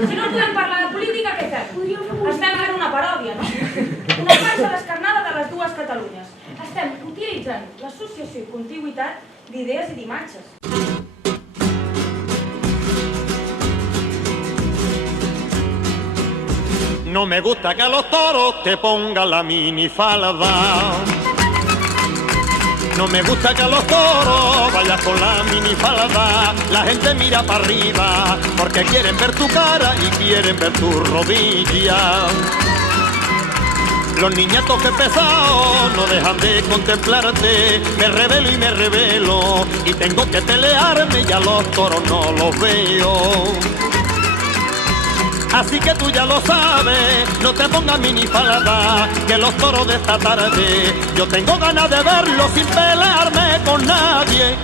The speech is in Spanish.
Si no podem parlar de política, què fem? Estem fent una paròdia, no? Una farsa descarnada de les dues Catalunyes. Estem utilitzant l'associació i contigüitat d'idees i d'imatges. No me gusta que a los toros te pongan la minifalda. No me gusta que a los toros vayas con la minifalda. La gente mira para arriba porque quieren ver tu cara y quieren ver tus rodillas. Los niñatos que pesados no dejan de contemplarte. Me revelo y me revelo y tengo que pelearme y a los toros no los veo. Así que tú ya lo sabes, no te pongas minifalda, que los toros de esta tarde yo tengo ganas de verlos sin pelearme con nadie.